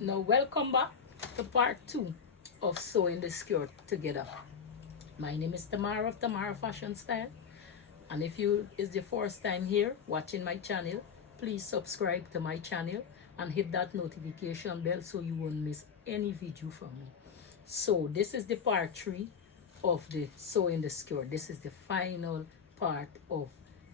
Now welcome back to part 2 of sewing the skirt together. My name is Tamara of Tamara Fashion Style, and if you is the first time here watching my channel, please subscribe to my channel and hit that notification bell so you won't miss any video from me. So this is the part 3 of the sewing the skirt. This is the final part of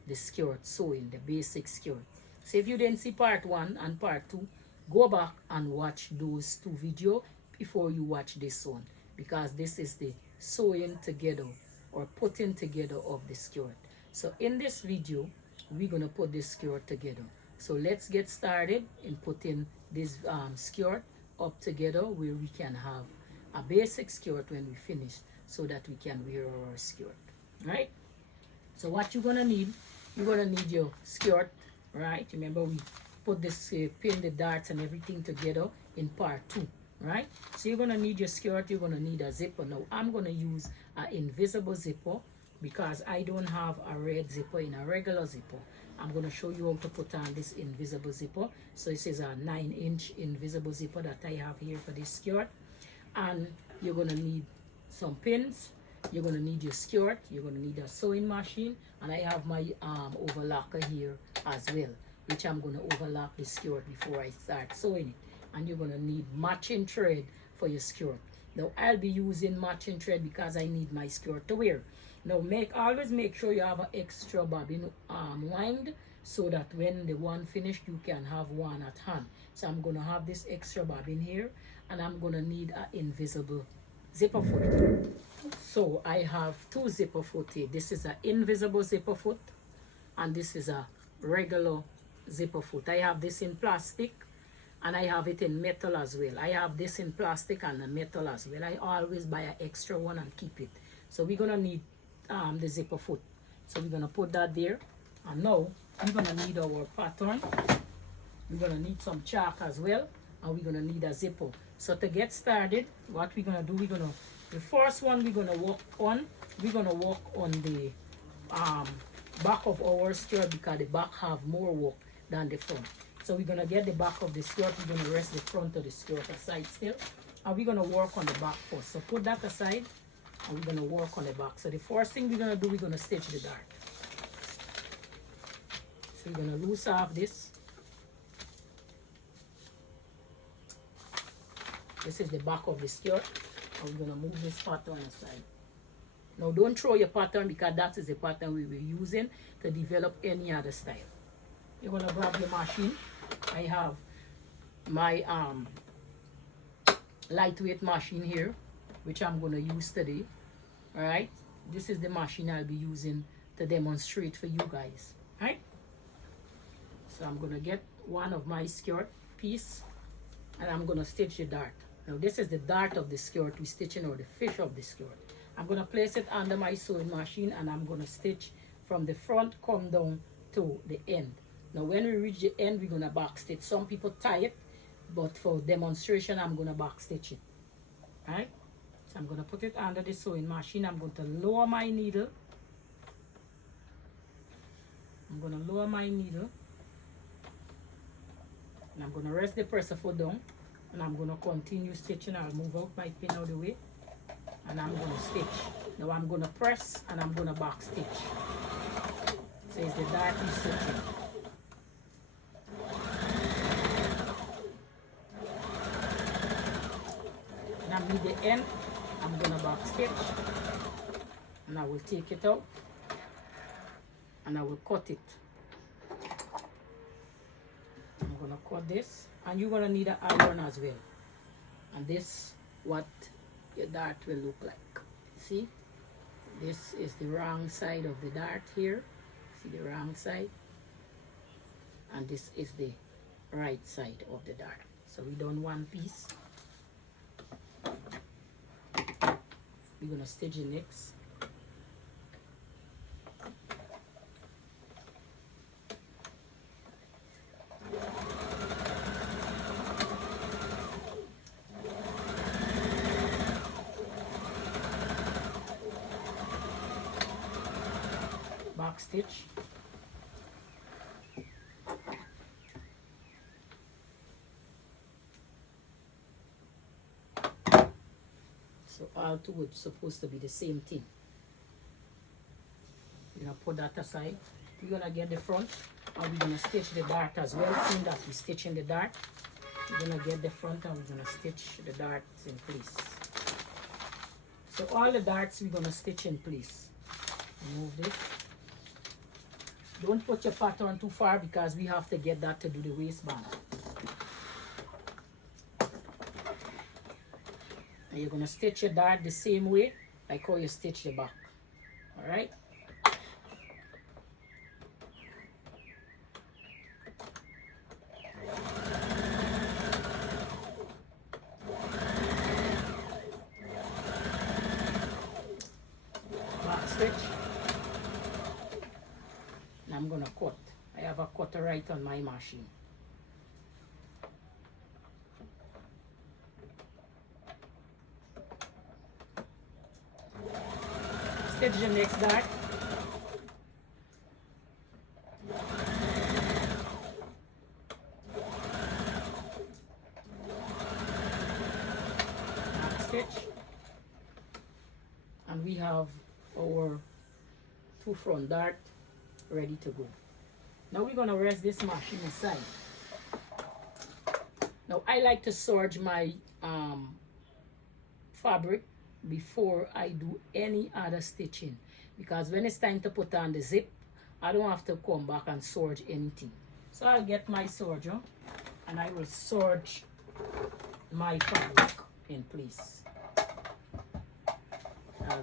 the skirt sewing, the basic skirt. So if you didn't see part 1 and part 2, go back and watch those 2 videos before you watch this one, because this is the sewing together or putting together of the skirt. So in this video, we're going to put this skirt together. So let's get started in putting this skirt up together, where we can have a basic skirt when we finish, so that we can wear our skirt, right? So what you're gonna need, you're gonna need your skirt, right? Remember, we put this pin, the darts and everything together in part 2, right? So you're gonna need your skirt, you're gonna need a zipper. Now I'm gonna use an invisible zipper because I don't have a red zipper in a regular zipper. I'm gonna show you how to put on this invisible zipper. So this is a 9-inch invisible zipper that I have here for this skirt. And you're gonna need some pins, you're gonna need your skirt, you're gonna need a sewing machine, and I have my overlocker here as well, which I'm gonna overlock the skirt before I start sewing it. And you're gonna need matching thread for your skirt. Now I'll be using matching thread because I need my skirt to wear. Now always make sure you have an extra bobbin wind, so that when the one finished, you can have one at hand. So I'm gonna have this extra bobbin here, and I'm gonna need an invisible zipper foot. So I have 2 zipper foot here. This is an invisible zipper foot, and this is a regular zipper foot. I have this in plastic, and I have it in metal as well. I have this in plastic and metal as well. I always buy an extra one and keep it. So we're gonna need the zipper foot. So we're gonna put that there, and now we're gonna need our pattern. We're gonna need some chalk as well, and we're gonna need a zipper. So to get started, what we're gonna do, the first one we're gonna work on the back of our skirt, because the back have more work than the front. So we're gonna get the back of the skirt, we're gonna rest the front of the skirt aside still, and we're gonna work on the back first. So put that aside, and we're gonna work on the back. So the first thing we're gonna do, we're gonna stitch the dart. So we're gonna loose off this. This is the back of the skirt, and we're gonna move this pattern aside. Now don't throw your pattern, because that is the pattern we were using to develop any other style. You're gonna grab your machine. I have my lightweight machine here, which I'm gonna use today. All right, this is the machine I'll be using to demonstrate for you guys. All right, so I'm gonna get one of my skirt piece, and I'm gonna stitch the dart. Now this is the dart of the skirt we're stitching, or the fish of the skirt. I'm gonna place it under my sewing machine, and I'm gonna stitch from the front, come down to the end. Now when we reach the end, we're gonna back stitch. Some people tie it, but for demonstration, I'm gonna back stitch it. All right, so I'm gonna put it under the sewing machine. I'm going to lower my needle. And I'm gonna rest the presser foot down, and I'm gonna continue stitching. I'll move out my pin out of the way, and I'm gonna stitch. Now I'm gonna press, and I'm gonna back stitch. So it's the dart is stitching. And I'm at the end, I'm gonna back stitch, and I will take it out, and I will cut it. I'm gonna cut this, and you're gonna need an iron as well. And this what your dart will look like. See, this is the wrong side of the dart here. See the wrong side, and this is the right side of the dart. So we done one piece. We're gonna stitch the next. Back stitch. all two is supposed to be the same thing. We're gonna put that aside. We're gonna get the front and we're gonna stitch the dart as well. Seeing that we're stitching the dart, we're gonna get the front and we're gonna stitch the darts in place. So all the darts we're gonna stitch in place. Remove this. Don't put your pattern too far because we have to get that to do the waistband. And you're gonna stitch your dart the same way like how you stitch the back. Alright? Back stitch. And I'm gonna cut. I have a cutter right on my machine. Stitch the next dart. Back stitch. And we have our two front dart ready to go. Now we're gonna rest this machine aside. Now I like to serge my fabric before I do any other stitching, because when it's time to put on the zip, I don't have to come back and serge anything. So I'll get my serger and I will serge my fabric in place. I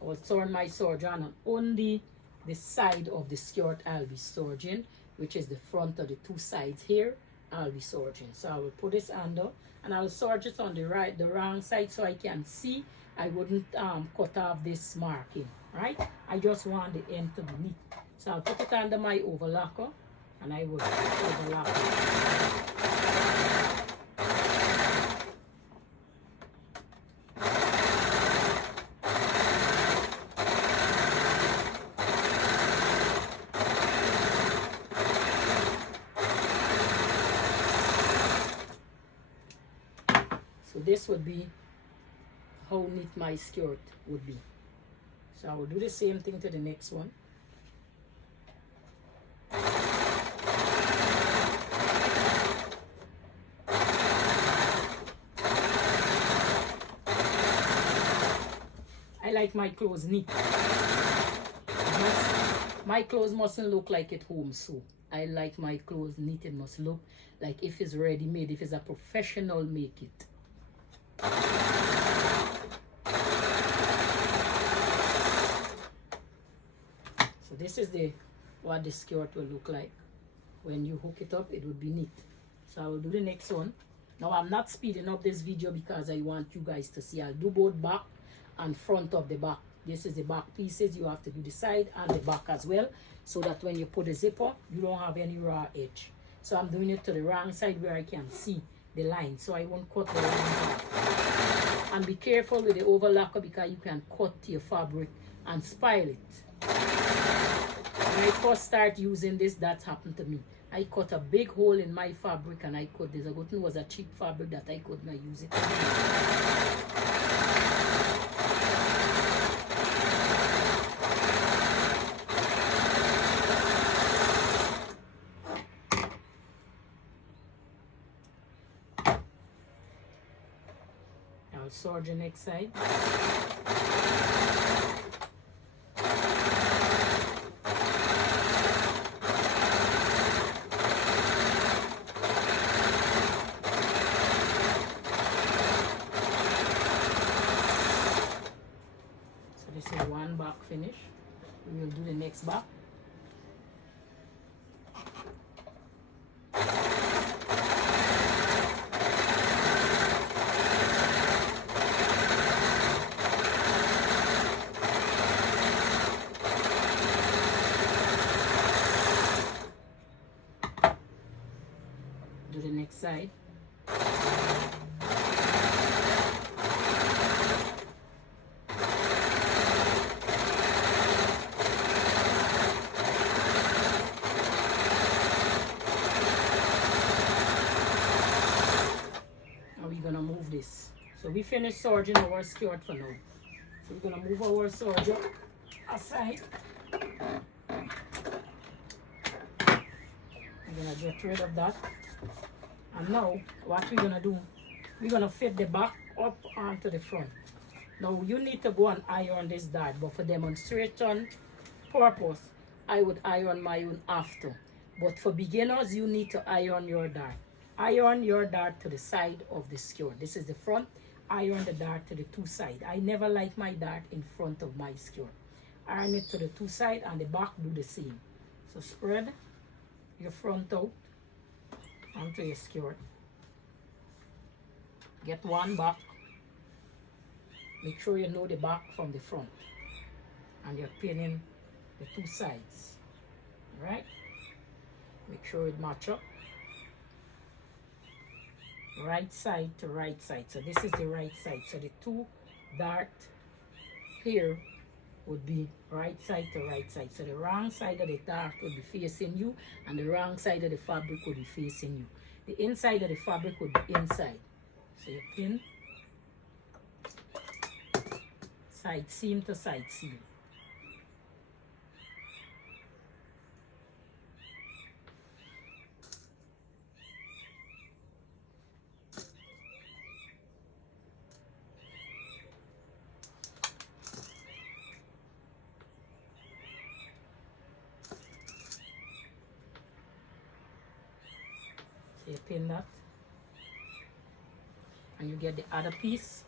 will turn my serger on, and only the side of the skirt I'll be serging, which is the front of the two sides here, I'll be serging. So I will put this under and I'll serge it on the wrong side so I can see. I wouldn't cut off this marking, right? I just want the end to be neat. So I'll put it under my overlocker and I will overlock it. So this would be how neat my skirt would be. So I will do the same thing to the next one. I like my clothes neat. My clothes mustn't look like at home, so I like my clothes neat. It must look like if it's ready made, if it's a professional make it. So this is what the skirt will look like. When you hook it up, it would be neat. So I will do the next one. Now I'm not speeding up this video because I want you guys to see. I'll do both back and front of the back. This is the back pieces. You have to do the side and the back as well, so that when you put the zipper, you don't have any raw edge. So I'm doing it to the wrong side where I can see the line, so I won't cut the lines off. And be careful with the overlocker because you can cut your fabric and spoil it. When I first start using this, that happened to me. I cut a big hole in my fabric and I cut this. I got it was a cheap fabric that I could not use it. I'll serge the next side. So this is one back finish. We will do the next back. Do the next side. Now we're gonna move this. So we finished serging our skirt for now. So we're gonna move our serger aside. I'm gonna get rid of that. And now what we're gonna do, we're gonna fit the back up onto the front. Now you need to go and iron this dart, but for demonstration purpose, I would iron my own after. But for beginners, you need to iron your dart. Iron your dart to the side of the skirt. This is the front. Iron the dart to the two sides. I never like my dart in front of my skirt. Iron it to the two sides, and the back do the same. So spread your front out onto your skirt. Get one back. Make sure you know the back from the front. And you're pinning the two sides. Alright? Make sure it match up. Right side to right side. So this is the right side. So the two dart here would be right side to right side. So the wrong side of the dart would be facing you, and the wrong side of the fabric would be facing you. The inside of the fabric would be inside. So you pin side seam to side seam. So you pin that, and you get the other piece,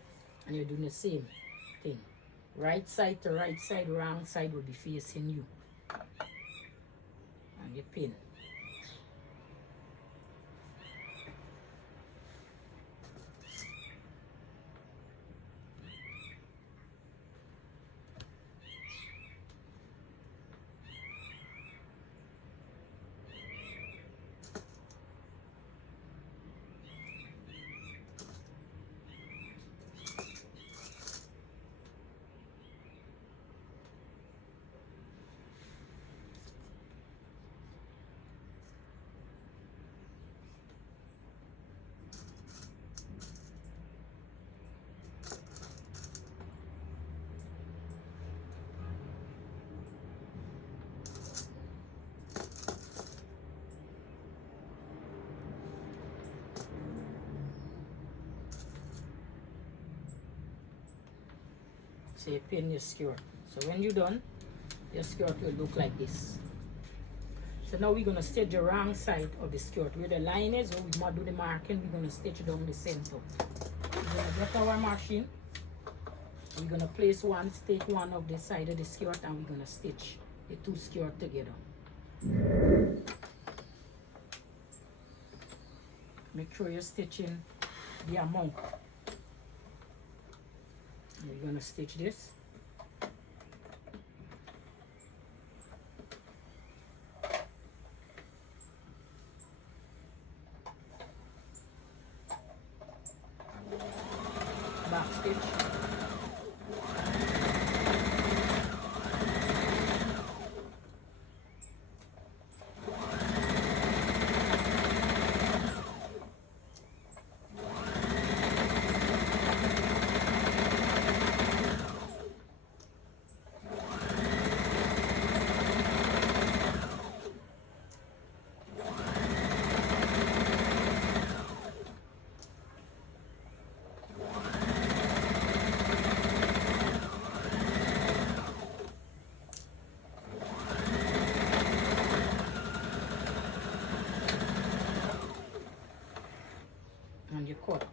and you're doing the same thing. Right side to right side, wrong side will be facing you. And you pin. So you pin your skirt. So when you're done, your skirt will look like this. So now we're going to stitch the wrong side of the skirt. Where the line is, where we might do the marking, we're going to stitch down the center. We're going to get our machine. We're going to place one, take one of the side of the skirt, and we're going to stitch the two skirts together. Make sure you're stitching the amount. We're going to stitch this. Back stitch. And you cut.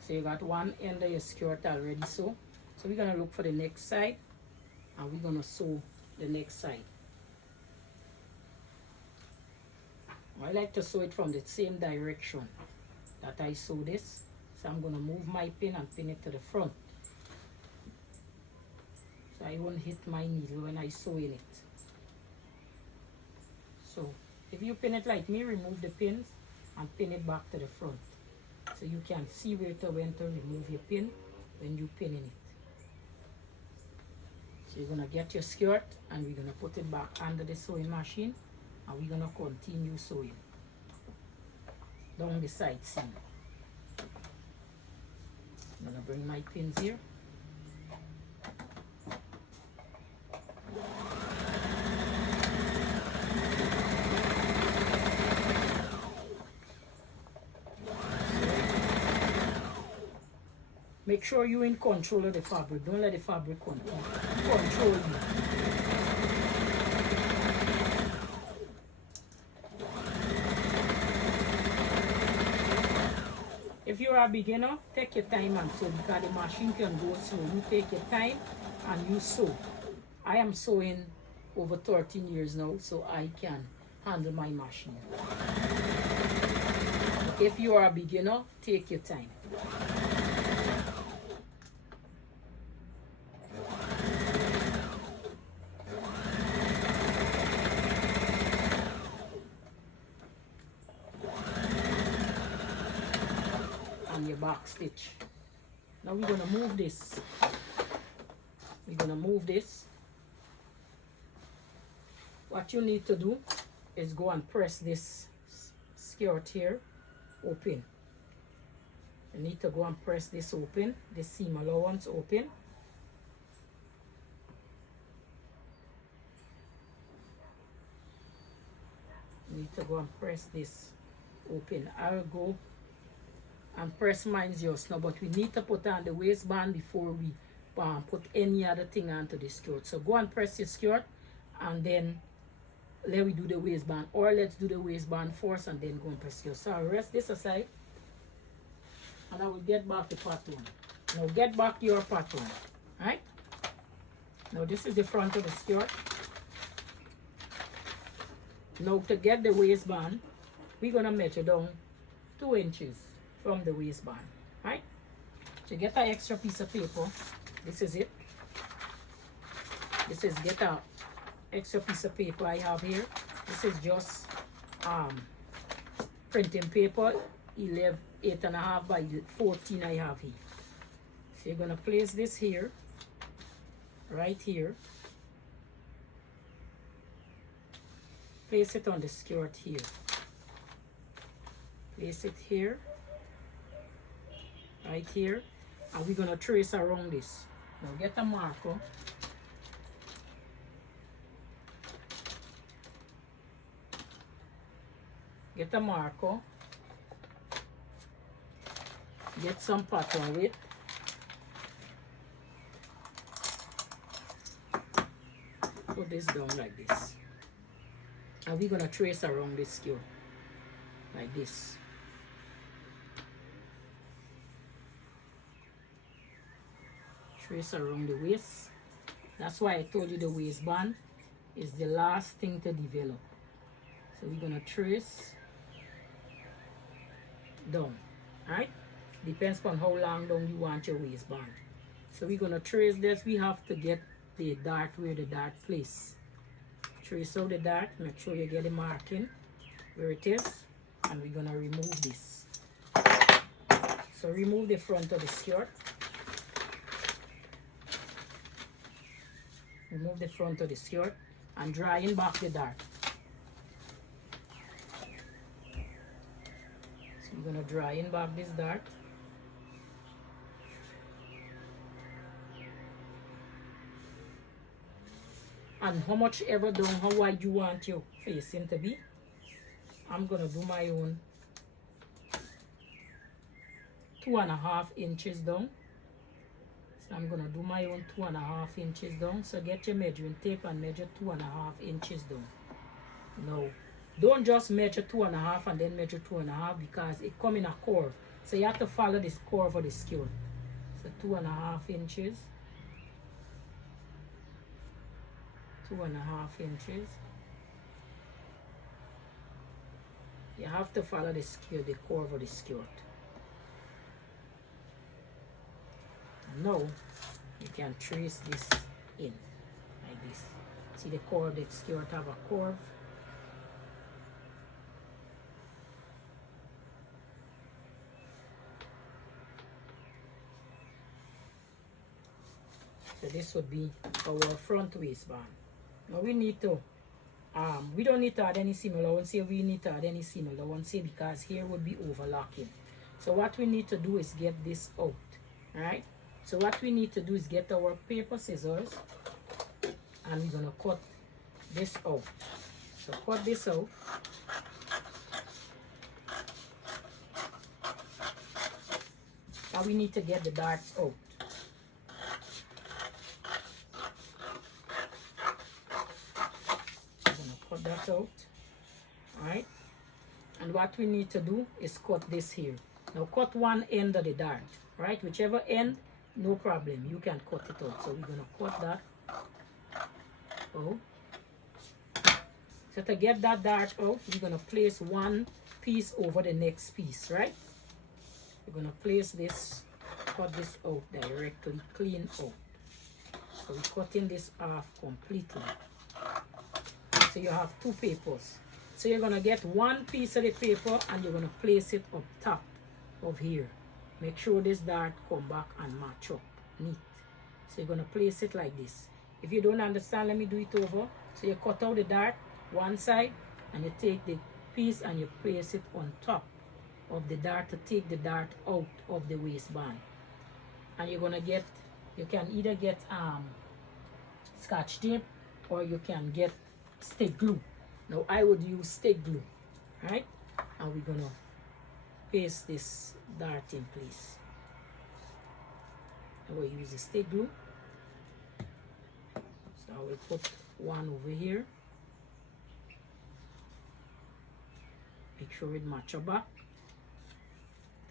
So you got one end of your skirt already sew. So we're going to look for the next side, and we're going to sew the next side. I like to sew it from the same direction that I sew this. So I'm going to move my pin and pin it to the front, so I won't hit my needle when I sew in it. So if you pin it like me, remove the pins and pin it back to the front, so you can see where to when to remove your pin when you pin in it. So you're going to get your skirt, and we're going to put it back under the sewing machine, and we're going to continue sewing down the side seam. I'm gonna bring my pins here. Make sure you're in control of the fabric. Don't let the fabric control you. If you are a beginner, take your time and sew because the machine can go slow. You take your time and you sew. I am sewing over 13 years now, so I can handle my machine. If you are a beginner, take your time. And your back stitch. Now we're going to move this. We're going to move this. What you need to do is go and press this skirt here open. You need to go and press this open, this seam allowance open. You need to go and press this open. I'll go and press mine just now, but we need to put on the waistband before we put any other thing onto the skirt. So go and press your skirt and then let me do the waistband, or let's do the waistband first and then go and press your. So I'll rest this aside and I will get back the pattern. Now get back your pattern, right? Now this is the front of the skirt. Now to get the waistband, we're gonna measure down 2 inches from the waistband, right? So get an extra piece of paper. This is it. This is get a extra piece of paper I have here. This is just printing paper, 8.5 by 14 I have here. So you're gonna place this here, right here. Place it on the skirt here. Place it here, right here, and we're gonna trace around this. Now get a marker. Get a marker. Get some pattern with. Put this down like this. And we're gonna trace around this skirt like this. Trace around the waist. That's why I told you the waistband is the last thing to develop. So we're gonna trace down, right? Depends on how long down you want your waistband. So we're gonna trace this. We have to get the dart where the dart place. Trace out the dart. Make sure you get the marking where it is, and we're gonna remove this. So remove the front of the skirt. Remove the front of the skirt and drawing back the dart. So you're gonna draw in back this dart. And how much ever down, how wide you want your facing to be. I'm gonna do my own 2.5 inches down. So I'm gonna do my own 2.5 inches down. So get your measuring tape and measure 2.5 inches down. Now, don't just measure 2.5 and then measure 2.5 because it come in a curve. So you have to follow this curve of the skirt. So 2.5 inches. 2.5 inches. You have to follow the skirt, the curve of the skirt. Now you can trace this in like this. See the curve, the skirt have a curve. So this would be our front waistband. Now we need to we don't need to add any seam allowance here. We need to add any seam allowance here because here would be overlocking. So what we need to do is get this out, Alright, so what we need to do is get our paper scissors, and we're gonna cut this out. So cut this out. Now we need to get the darts out. I'm gonna cut that out. Alright, and what we need to do is cut this here. Now cut one end of the dart, right? Whichever end, no problem, you can cut it out. So we're gonna cut that out. So to get that dart out, we're gonna place one piece over the next piece, right? We're gonna place this, cut this out directly, clean out. So we're cutting this off completely. So you have two papers. So you're gonna get one piece of the paper and you're gonna place it up top of here. Make sure this dart come back and match up neat. So you're gonna place it like this. If you don't understand, let me do it over. So you cut out the dart one side and you take the piece and you place it on top of the dart to take the dart out of the waistband. And you're gonna get, you can either get scotch tape or you can get stick glue. Now I would use stick glue, right? And we're gonna paste this dart in place. I will use the stick glue. So I will put one over here. Make sure it matches back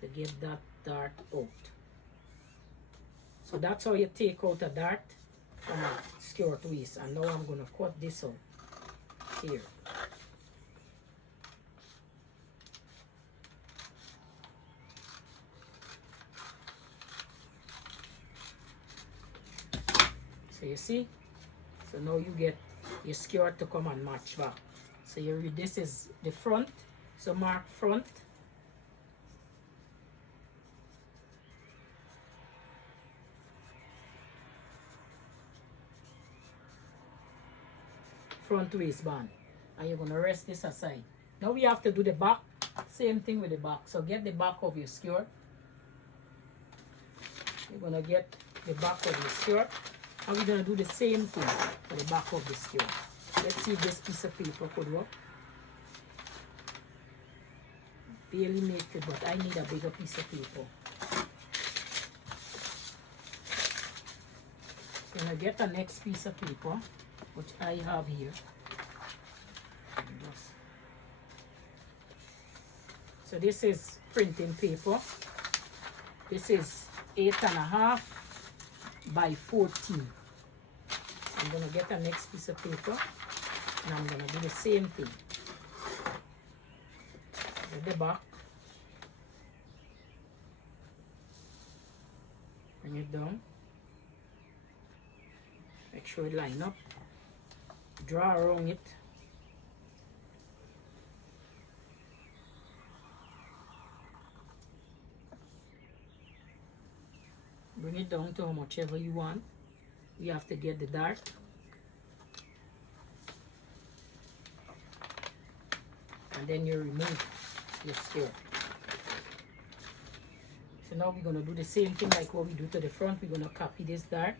to get that dart out. So that's how you take out a dart from a skirt waist. And now I'm gonna cut this out here. So you see, so now you get your skirt to come and match back. So you read, this is the front, so mark front, front waistband, and you're gonna rest this aside. Now we have to do the back, same thing with the back. So get the back of your skirt. You're gonna get the back of your skirt. And we're going to do the same thing for the back of the skirt. Let's see if this piece of paper could work. Barely make it, but I need a bigger piece of paper. So I'm going to get the next piece of paper, which I have here. So this is printing paper. This is 8.5 by 14. I'm gonna get the next piece of paper and I'm gonna do the same thing. Get the back, bring it down, make sure it line up, draw around it, bring it down to how much ever you want. You have to get the dart. And then you remove your skirt. So now we're going to do the same thing like what we do to the front. We're going to copy this dart.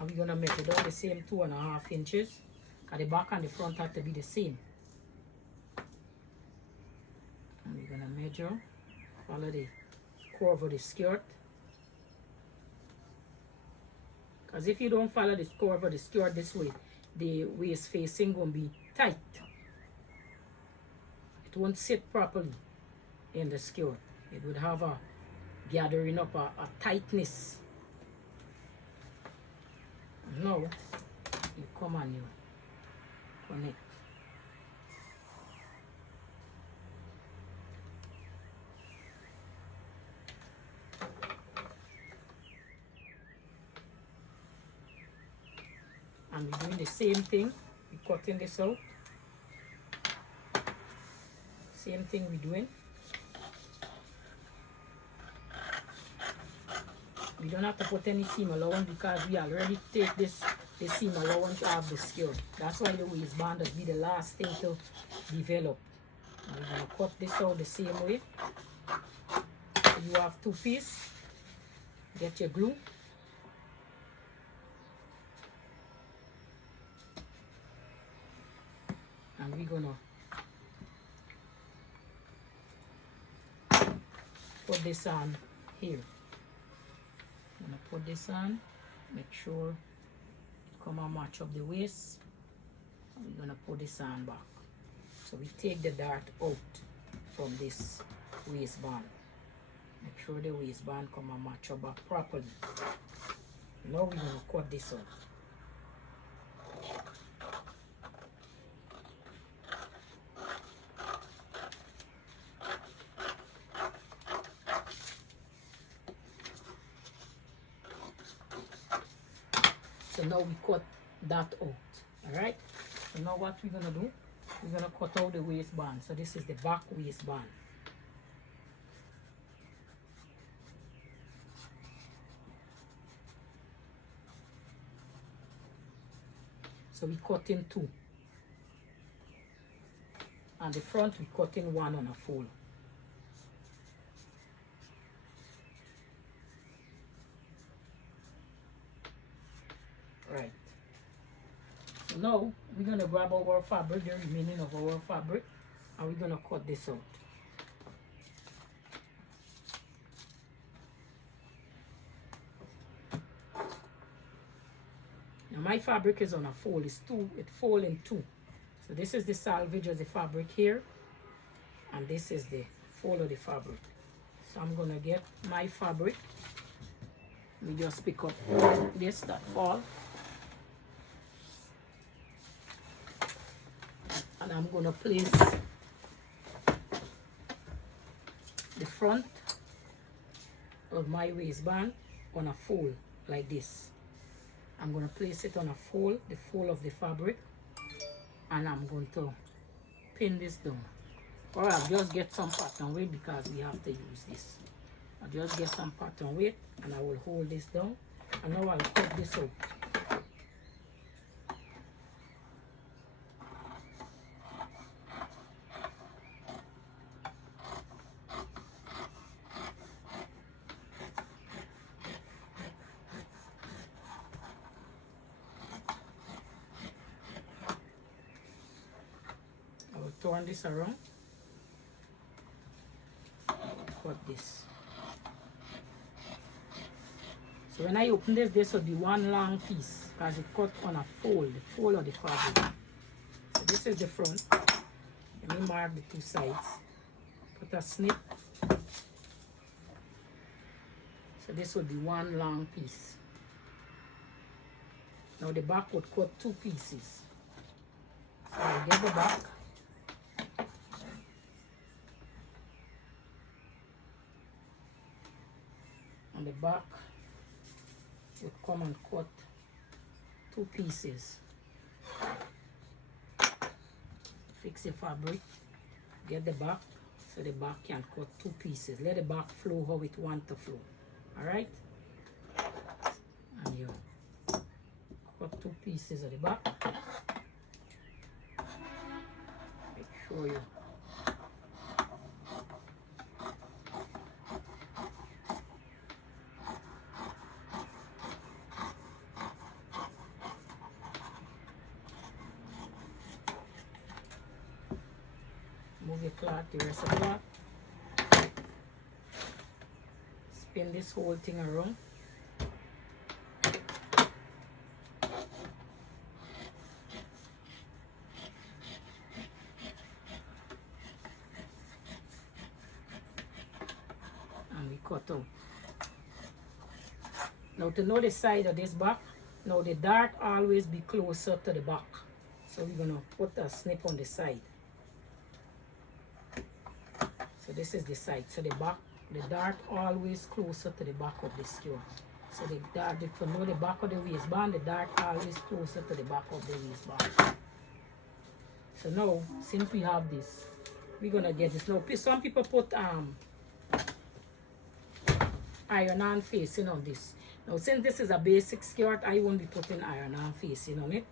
And we're going to measure down the same 2.5 inches. And the back and the front have to be the same. And we're going to measure, follow the curve of the skirt. Because if you don't follow the curve of the skirt this way, the waist facing will be tight. It won't sit properly in the skirt. It would have a gathering up, a tightness. And now, you come and you connect. And we're doing the same thing. We're cutting this out. Same thing we're doing. We don't have to put any seam allowance because we already take this the seam allowance of the skirt. That's why the waistband will be the last thing to develop. I'm going to cut this out the same way. You have 2 pieces. Get your glue. And we're going to put this on here. I'm going to put this on. Make sure it come and match up the waist. And we're going to put this on back. So we take the dart out from this waistband. Make sure the waistband come and match up back properly. Now we're going to cut this out. So now we cut that out. Alright? So now what we're going to do, we're going to cut out the waistband. So this is the back waistband. So we cut in 2. And the front we cut in 1 on a fold. Right. So now we're going to grab our fabric, the remaining of our fabric, and we're going to cut this out. Now my fabric is on a fold. It's 2. It fold in 2. So this is the salvage of the fabric here, and this is the fold of the fabric. So I'm going to get my fabric. We just pick up this that fall. And I'm going to place the front of my waistband on a fold like this. I'm going to place it on a fold, the fold of the fabric, and I'm going to pin this down. Or I'll just get some pattern weight because we have to use this. I'll just get some pattern weight and I will hold this down. And now I'll cut this out. Turn this around, cut this. So when I open this will be one long piece because it cut on a fold, the fold of the fabric. So this is the front. Let me mark the 2 sides. Put a snip. So this will be one long piece. Now the back would cut 2 pieces. So I'll get the back. On the back would come and cut 2 pieces. Fix the fabric, get the back so the back can cut 2 pieces. Let the back flow how it want to flow. Alright? And you cut 2 pieces of the back. Make sure you move your cloth, the rest of the cloth. Spin this whole thing around. And we cut out. Now to know the side of this back, now the dart always be closer to the back. So we're going to put a snip on the side. So this is the side. So the back, the dart always closer to the back of the skirt. So the dart, to know the back of the waistband, the dart always closer to the back of the waistband. So now, since we have this, we're gonna get this. Now, some people put iron-on facing on this. Now since this is a basic skirt, I won't be putting iron on facing on it.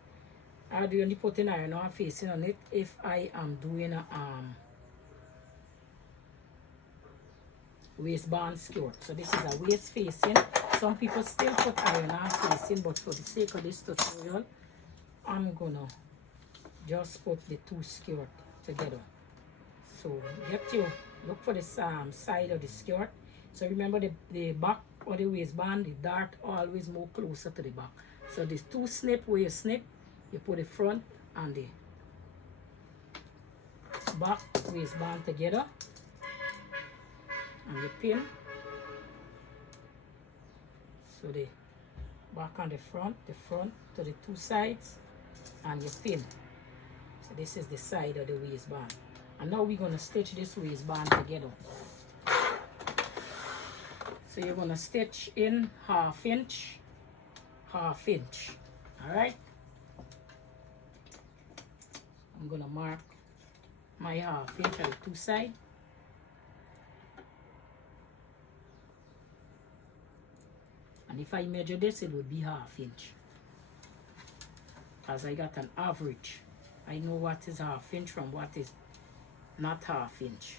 I do only putting iron on facing on it if I am doing a waistband skirt. So this is a waist facing. Some people still put iron on facing, but for the sake of this tutorial, I'm gonna just put the two skirt together. So look for the side of the skirt. So remember the back or the waistband, the dart always move closer to the back. So these two snip, where you snip, you put the front and the back waistband together, and you pin. So the back and the front to the two sides, and you pin. So this is the side of the waistband. And now we're going to stitch this waistband together. So you're going to stitch in half inch. Alright? I'm going to mark my half inch on the two sides. And if I measure this, it would be half inch. As I got an average. I know what is half inch from what is not half inch.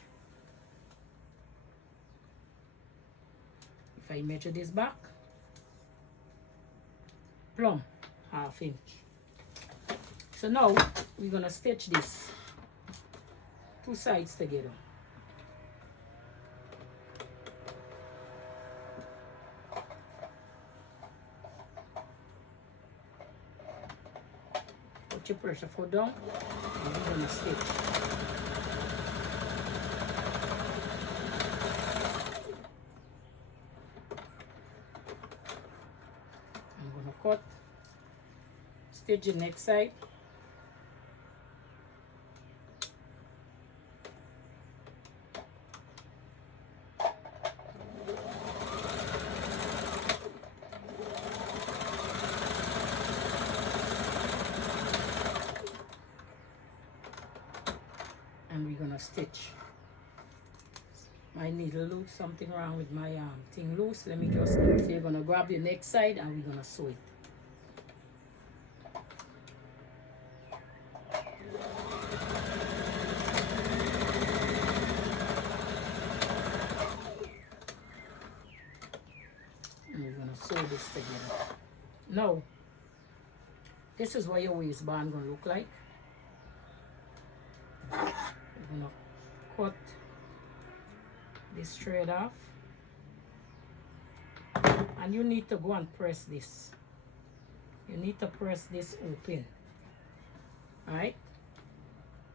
If I measure this back, plumb, half inch. So now we're gonna stitch this two sides together. Put your pressure foot down, and we're gonna stitch. Cut, stitch the next side, and we're gonna stitch. My needle loose, something wrong with my thing loose. Let me just, so you're gonna grab the next side and we're gonna sew it. And we're gonna sew this together. Now, this is what your waistband gonna look like. We're gonna cut this thread off, and you need to go and press this. You need to press this open. All right,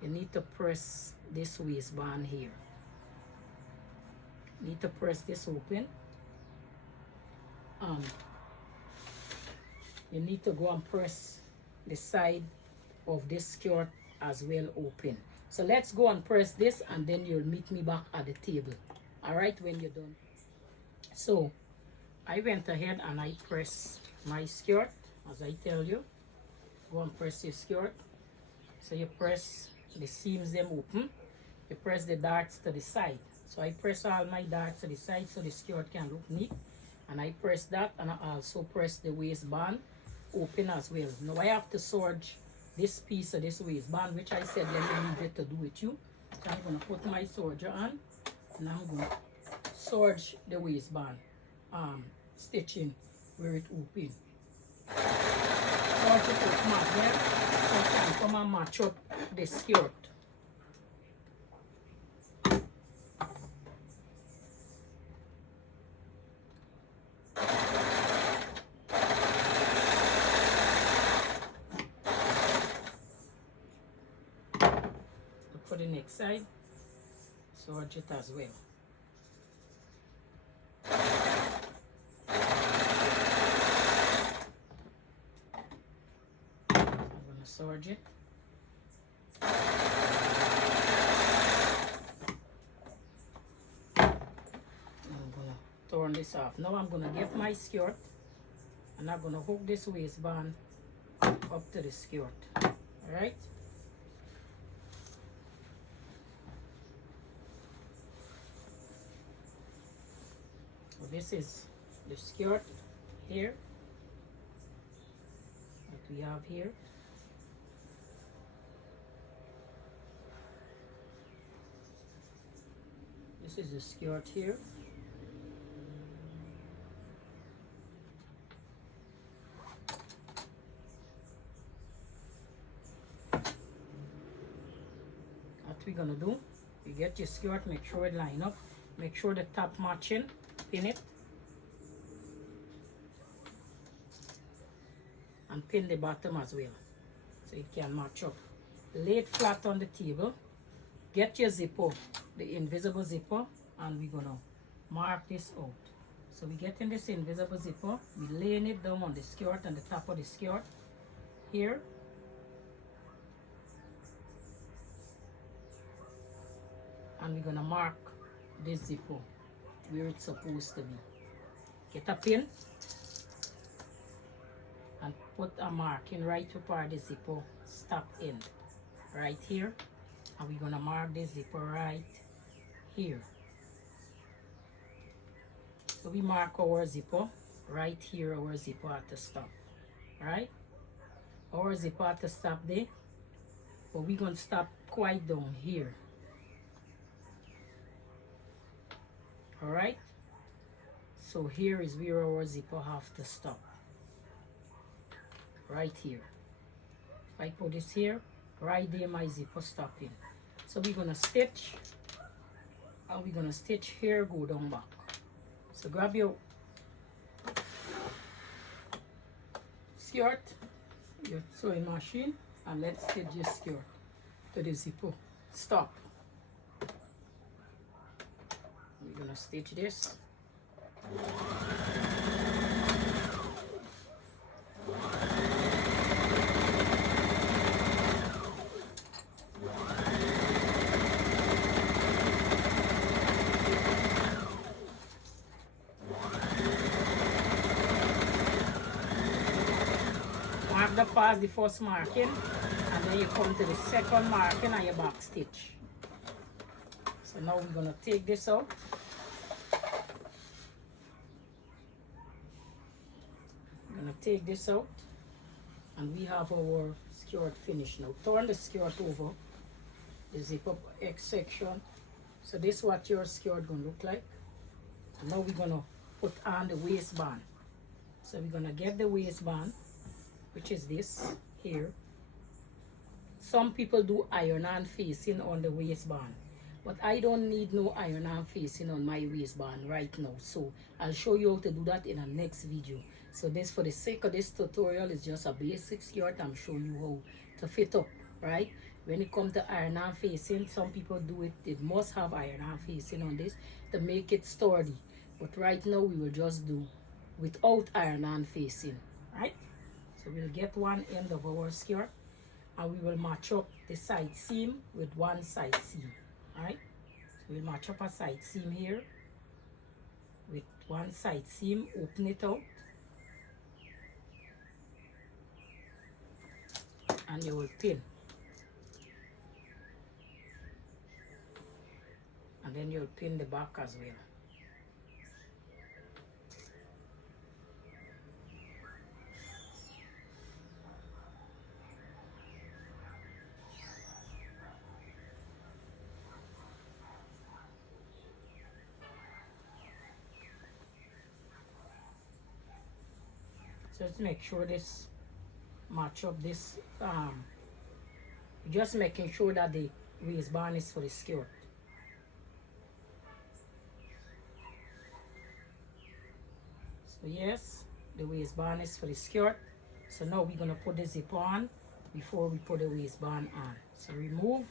you need to press this waistband here. You need to press this open. You need to go and press the side of this skirt as well open. So let's go and press this, and then you'll meet me back at the table. All right, when you're done. So I went ahead and I pressed my skirt, as I tell you. Go and press your skirt. So you press the seams them open. You press the darts to the side. So I press all my darts to the side so the skirt can look neat. And I press that, and I also press the waistband open as well. Now I have to serge this piece of this waistband, which I said let me leave it to do with you. So I'm going to put my serger on, and I'm going to serge the waistband, stitching where it open. Serge it open again, so I can come and match up the skirt. For the next side, serge it as well. I'm going to serge it. I'm going to turn this off. Now I'm going to get my skirt, and I'm going to hook this waistband up to the skirt. Alright? So this is the skirt. here, what we have here. This is the skirt here. What we're gonna do, you get your skirt, make sure it line up, make sure the top matching, pin it, and pin the bottom as well, so it can match up. Lay it flat on the table, get your zipper, the invisible zipper, and we're gonna mark this out. So we get in this invisible zipper, we laying it down on the skirt and the top of the skirt here. And we're gonna mark this zipper where it's supposed to be. Get a pin and put a marking right where the zipper stop end, right here. And we're gonna mark this zipper right here. So we mark our zipper right here, our zipper at the stop, right? Our zipper at the stop there, but we're gonna stop quite down here. All right, so here is where our zipper have to stop, right here. If I put this here, right there my zipper stopping. So we're gonna stitch, and we're gonna stitch here, go down back. So grab your skirt, your sewing machine, and let's stitch your skirt to the zipper. Stop. We're gonna stitch this. Mark the past the first marking, and then you come to the second marking and your back stitch. So now we're gonna take this out. We're gonna take this out, and we have our skirt finished now. Turn the skirt over, the zip up X section. So this is what your skirt gonna look like. And now we're gonna put on the waistband. So we're gonna get the waistband, which is this here. Some people do iron on facing on the waistband, but I don't need no iron on facing on my waistband right now. So I'll show you how to do that in the next video. So this, for the sake of this tutorial, is just a basic skirt. I'm showing you how to fit up, right? When it comes to iron on facing, some people do it, it must have iron on facing on this to make it sturdy. But right now we will just do without iron on facing, right? So we'll get one end of our skirt, and we will match up the side seam with one side seam, right? So we'll match up a side seam here with one side seam, open it out, and you will pin. And then you'll pin the back as well. So let's make sure this match up this, just making sure that the waistband is for the skirt. So yes, the waistband is for the skirt. So now we're gonna put the zipper on before we put the waistband on. So remove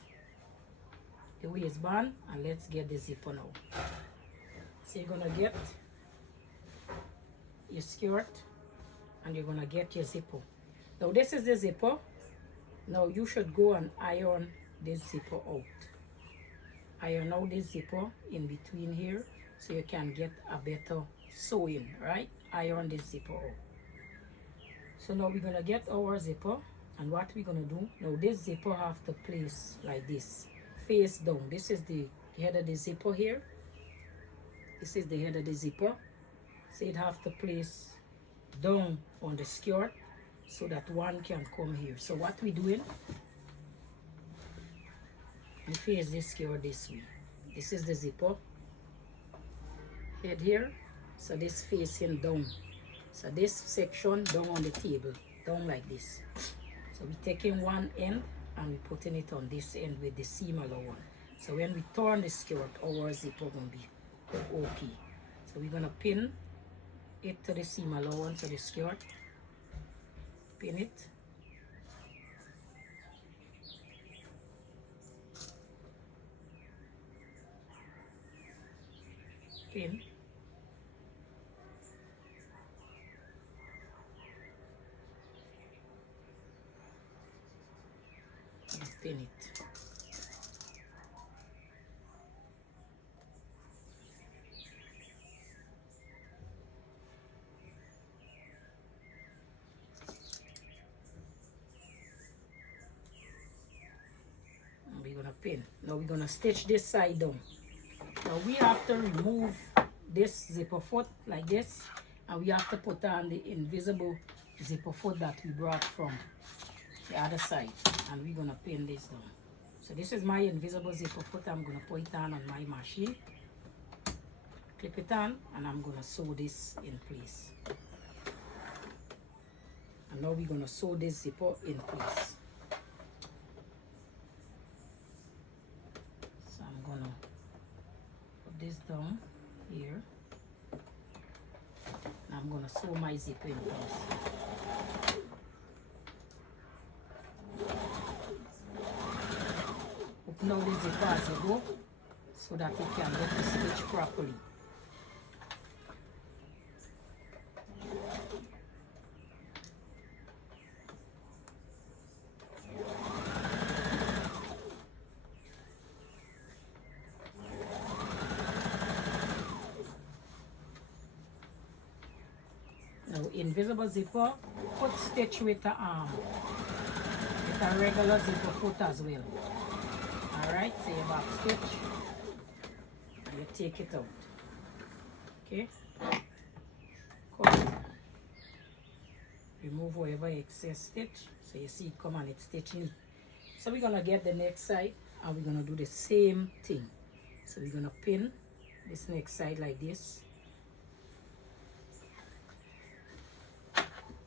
the waistband and let's get the zipper now. So you're gonna get your skirt and you're gonna get your zipper. Now this is the zipper. Now you should go and iron this zipper out. Iron out this zipper in between here so you can get a better sewing, right? Iron this zipper out. So now we're gonna get our zipper, and what we're gonna do, now this zipper have to place like this, face down. This is the head of the zipper here. This is the head of the zipper. So it have to place down on the skirt so that one can come here. So what we doing, we face this skirt this way. This is the zipper head here, so this facing down. So this section down on the table, down like this. So we taking one end and we putting it on this end with the seam allower. So when we turn the skirt, our zipper gonna be okay. So we're gonna pin it to the seam allowance of the skirt. Pin it. Pin. And pin it. We're gonna pin. Now we're gonna stitch this side down. Now we have to remove this zipper foot like this, and we have to put on the invisible zipper foot that we brought from the other side, and we're gonna pin this down. So this is my invisible zipper foot. I'm gonna put it on my machine, clip it on, and I'm gonna sew this in place. And now we're gonna sew this zipper in place. This down here, and I'm gonna sew my zipper in place. Open out the zipper as you go so that you can get the stitch properly. Invisible zipper, put stitch with a regular zipper foot as well. Alright, so you back stitch and you take it out. Okay? Cut it. Remove whatever excess stitch. So you see it come and it's stitching. So we're gonna get the next side and we're gonna do the same thing. So we're gonna pin this next side like this.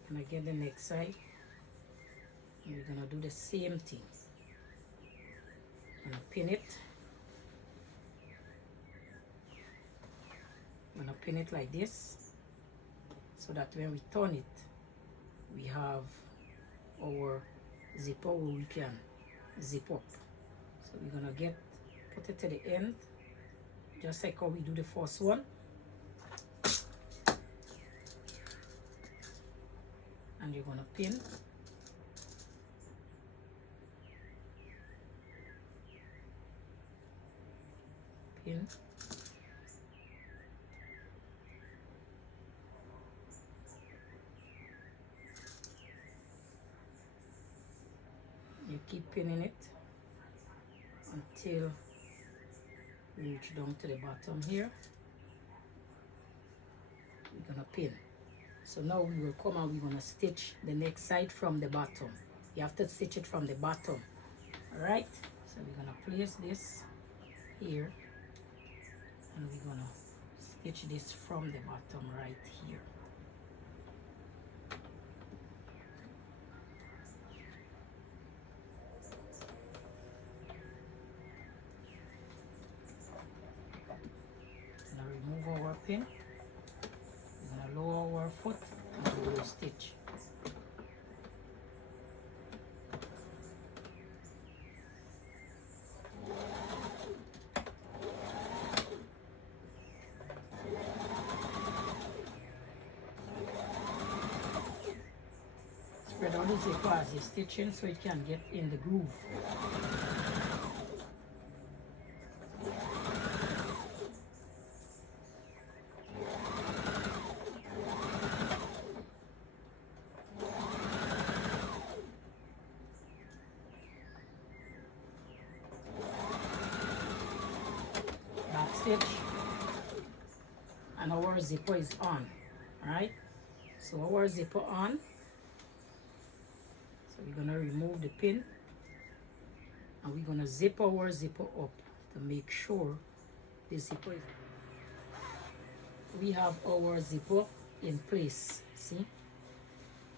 And I get the next side, and we're gonna do the same thing. I'm gonna pin it. I'm gonna pin it like this, so that when we turn it, we have our zipper where we can zip up. So we're gonna put it to the end, just like how we do the first one. And you're gonna pin. Pin. You keep pinning it until you reach down to the bottom here. We're gonna pin. So now we will come and we're gonna stitch the next side from the bottom. You have to stitch it from the bottom. Alright? So we're gonna place this here and we're gonna stitch this from the bottom right here. Now remove our pin. Lower our foot and we will stitch. Spread out the zipper as you're stitching so it can get in the groove. Stitch and our zipper is on. All right, So our zipper on. So we're gonna remove the pin and we're gonna zip our zipper up to make sure the zipper is. We have our zipper in place. See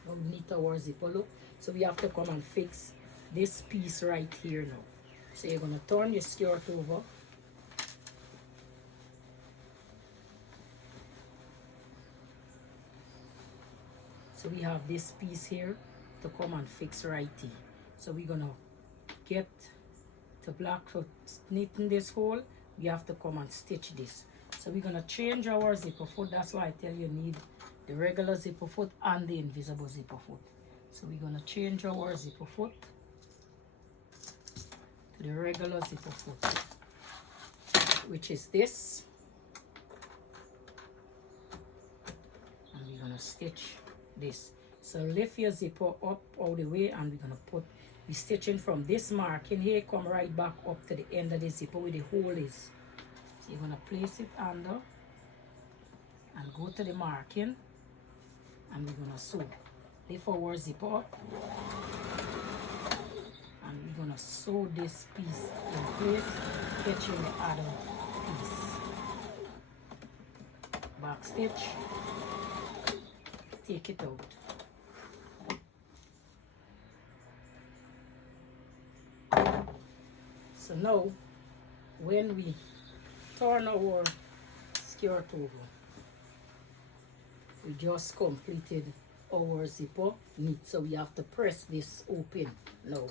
how neat our zipper look. So we have to come and fix this piece right here now. So you're gonna turn your skirt over. So we have this piece here to come and fix right here. So we're gonna get the block for knitting this hole. We have to come and stitch this. So we're gonna change our zipper foot. That's why I tell you need the regular zipper foot and the invisible zipper foot. So we're gonna change our zipper foot to the regular zipper foot, which is this. And we're gonna stitch this. So lift your zipper up all the way and we're gonna put, we're stitching from this marking here, come right back up to the end of the zipper where the hole is. So you're gonna place it under and go to the marking and we're gonna sew. Lift our zipper up and we're gonna sew this piece in place, catching the other piece. Back stitch, take it out. So now, when we turn our skirt over, we just completed our zipper knit. So we have to press this open now.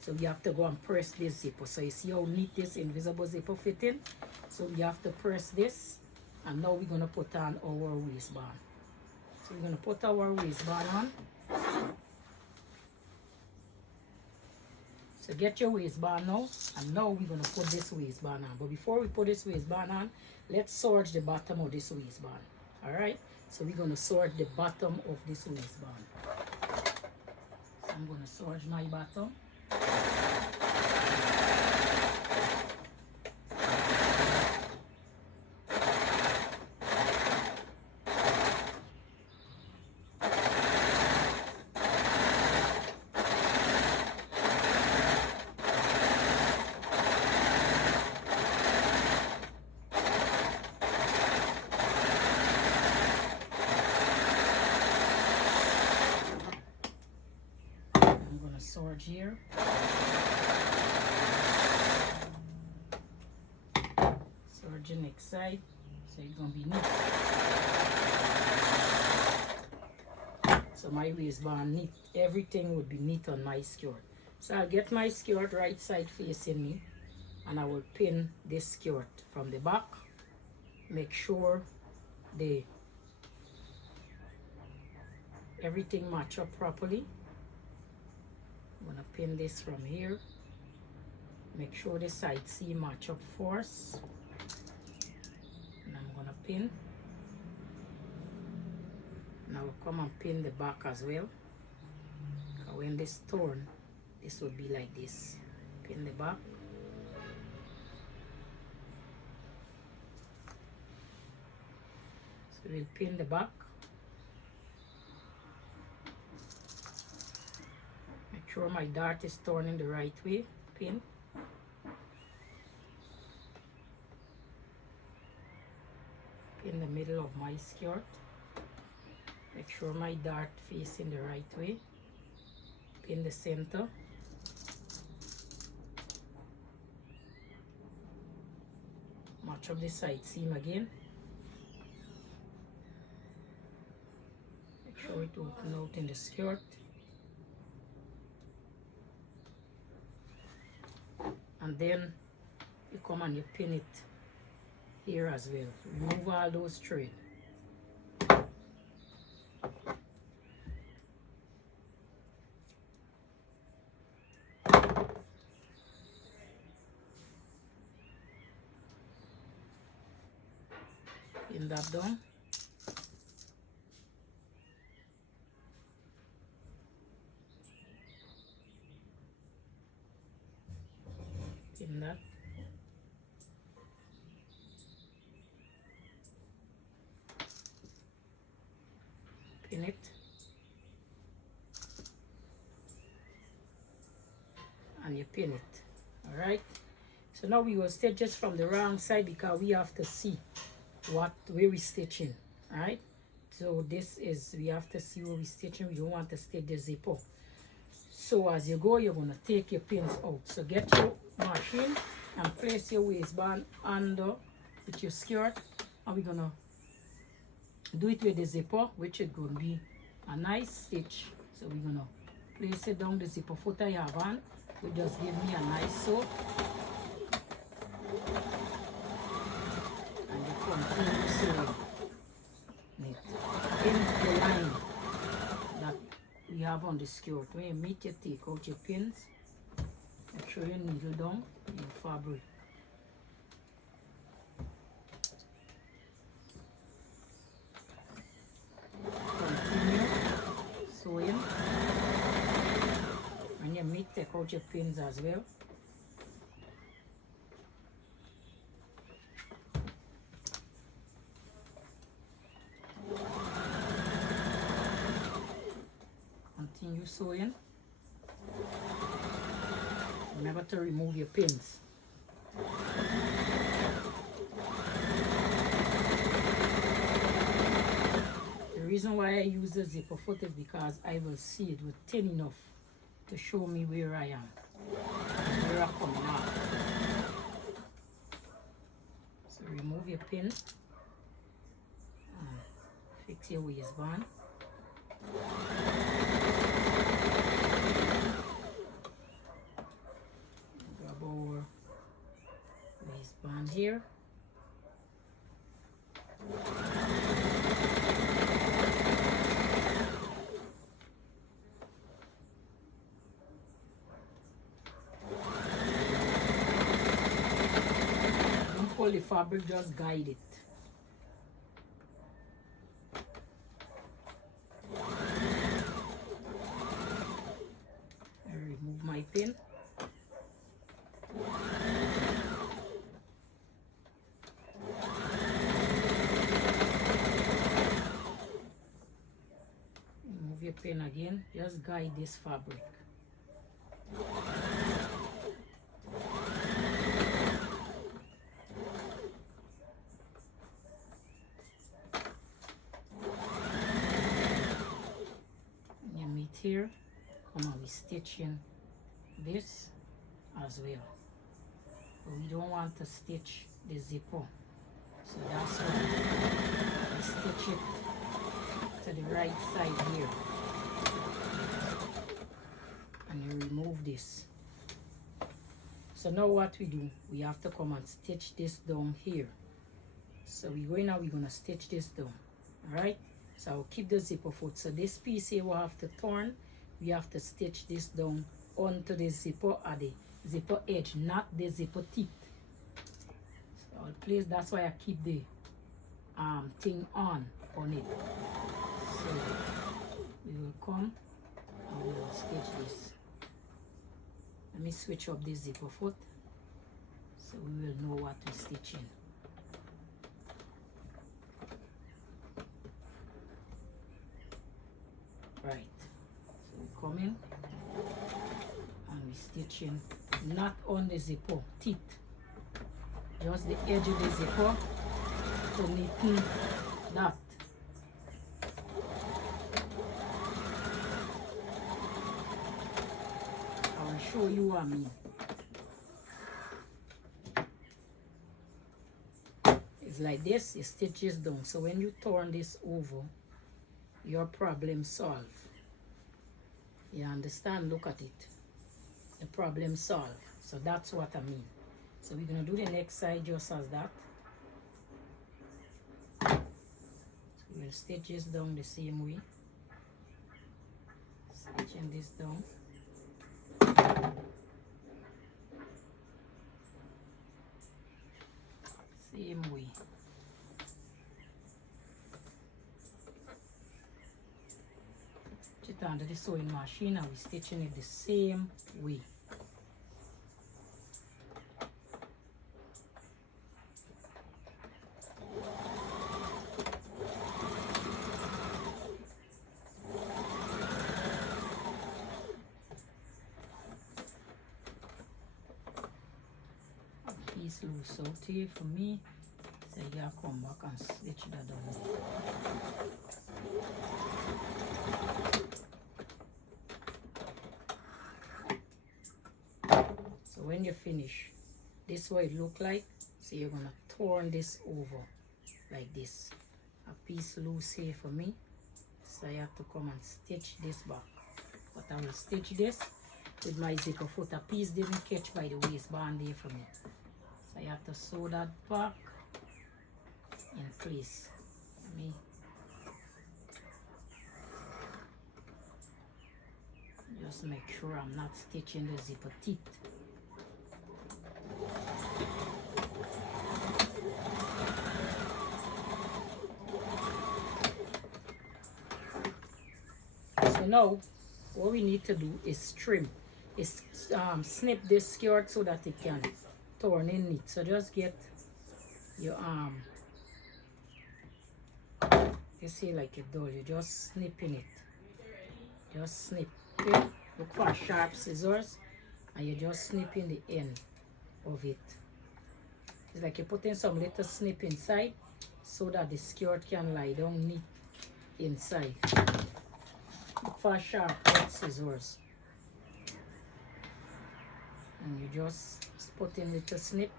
So we have to go and press this zipper. So you see how neat this invisible zipper fit in? So we have to press this, and now we're gonna put on our waistband. So we're gonna put our waistband on. So get your waistband now, and now we're gonna put this waistband on. But before we put this waistband on, let's serge the bottom of this waistband. All right. So we're gonna serge the bottom of this waistband. So I'm gonna serge my bottom. Serge here. Serge the next side. So it's gonna be neat. So my waistband neat. Everything would be neat on my skirt. So I'll get my skirt right side facing me and I will pin this skirt from the back. Make sure everything match up properly. I'm gonna pin this from here. Make sure the side seam match up first. And I'm gonna pin. Now come and pin the back as well. When this turn, this will be like this. Pin the back. So we'll pin the back. Make sure my dart is turning the right way. Pin. Pin the middle of my skirt. Make sure my dart facing the right way. Pin the center. Match up the side seam again. Make sure it open out in the skirt. And then you come and you pin it here as well. Remove all those threads. Pin that down. Pin that. Pin pin it. And you pin it. Alright. So now we will stitch just from the wrong side because we have to see where we stitching. Alright. So this is, we have to see where we stitching. We don't want to stitch the zipper. So as you go, you're gonna take your pins out. So get your machine and place your waistband under with your skirt, and we're gonna do it with the zipper, which is gonna be a nice stitch. So we're gonna place it down the zipper foot I have on, will just give me a nice sew, and you continue sewing it in the line that we have on the skirt. When you meet, you take out your pins and throw your needle down in the fabric. Continue sewing. When you meet, take out your pins as well. Continue sewing. Remember to remove your pins. The reason why I use the zipper foot is because I will see it with thin enough to show me where I am, where I'm coming out. So remove your pin and fix your waistband. Grab our waistband here. Don't pull the fabric, just guide it. I remove my pin. Remove your pin again, just guide this fabric. You meet here, come on, we stitching this as well. But we don't want to stitch the zipper, so that's why we stitch it to the right side here, and you remove this. So now what we do, we have to come and stitch this down here. So we're gonna stitch this down. All right, so I'll keep the zipper foot. So this piece here will have to turn. We have to stitch this down onto the zipper at the zipper edge, not the zipper teeth. So I'll place, that's why I keep the thing on it. So we will come and we will stitch this. Let me switch up this zipper foot so we will know what we're stitching. Right, so we come in and we stitching not on the zipper teeth, just the edge of the zipper to neaten that. I will show you what I mean. It's like this, you stitch this down. So when you turn this over, your problem solved. You understand? Look at it. The problem solved. So that's what I mean. So we're going to do the next side just as that. So we'll stitch this down the same way. Stitching this down. Same way. Put it under the sewing machine and we're stitching it the same way. piece loose out here for me. So you gotta come back and stitch that down. So when you finish, this is what it look like. So you're gonna turn this over like this. A piece loose here for me. So I have to come and stitch this back. But I will stitch this with my zipper foot. A piece didn't catch by the waistband there for me. So I have to sew that back in place. Let me just make sure I'm not stitching the zipper teeth. So now what we need to do is trim, is snip this skirt so that it can turn in neat. So just get your you see like a doll, you just snipping it, just snip. Okay, look for sharp scissors and you just snipping the end of it. It's like you're putting some little snip inside so that the skirt can lie down neat inside. Look for sharp scissors and you just put in little snip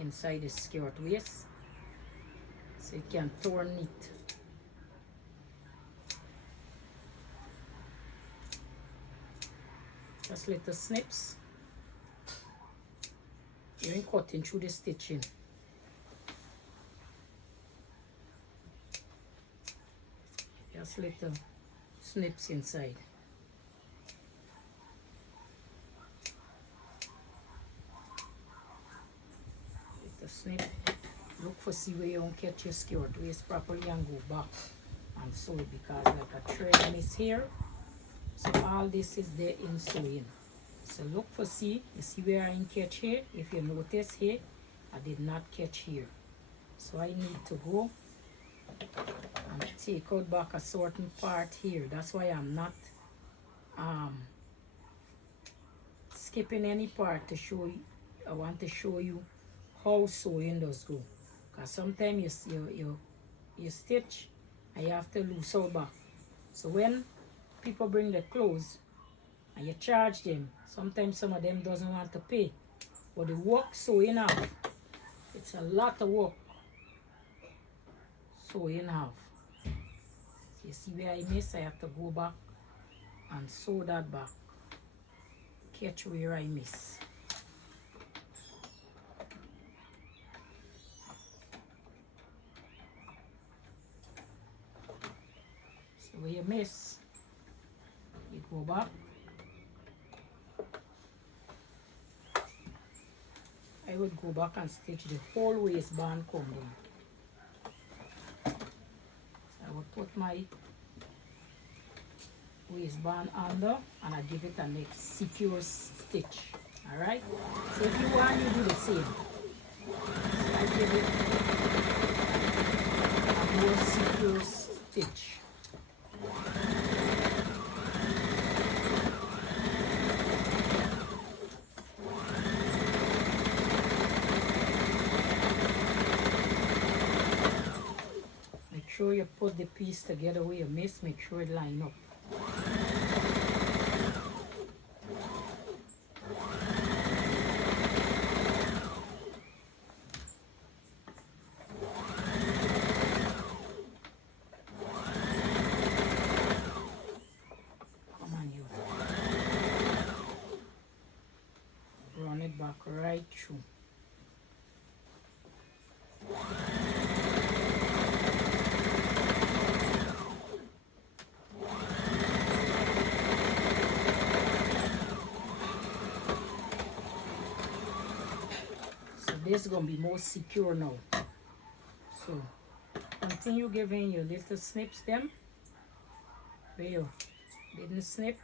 inside the skirt waist so it can turn neat. Just little snips. You ain't cutting through the stitching. Just little snips inside. Little snip. Look for see where you don't catch your skirt waist properly and go back and sew it because like a thread miss here. So all this is there in sewing. So look for see, you see where I didn't catch here? If you notice here, I did not catch here. So I need to go and take out back a certain part here. That's why I'm not skipping any part to show you. I want to show you how sewing does go. Because sometimes you stitch and you have to loose out back. So when people bring their clothes and you charge them, sometimes some of them doesn't want to pay. But the work sewing half, it's a lot of work sewing half. So you see where I miss, I have to go back and sew that back. Catch where I miss. So where you miss, you go back. I would go back and stitch the whole waistband come down. So I would put my waistband under and I give it a next secure stitch. Alright? So if you want, you do the same. So I give it a more secure stitch. Make sure you put the piece together where you miss, make sure it line up. Come on, you. Run it back right through. This is going to be more secure now. So continue giving your little snips them. Where you didn't snip,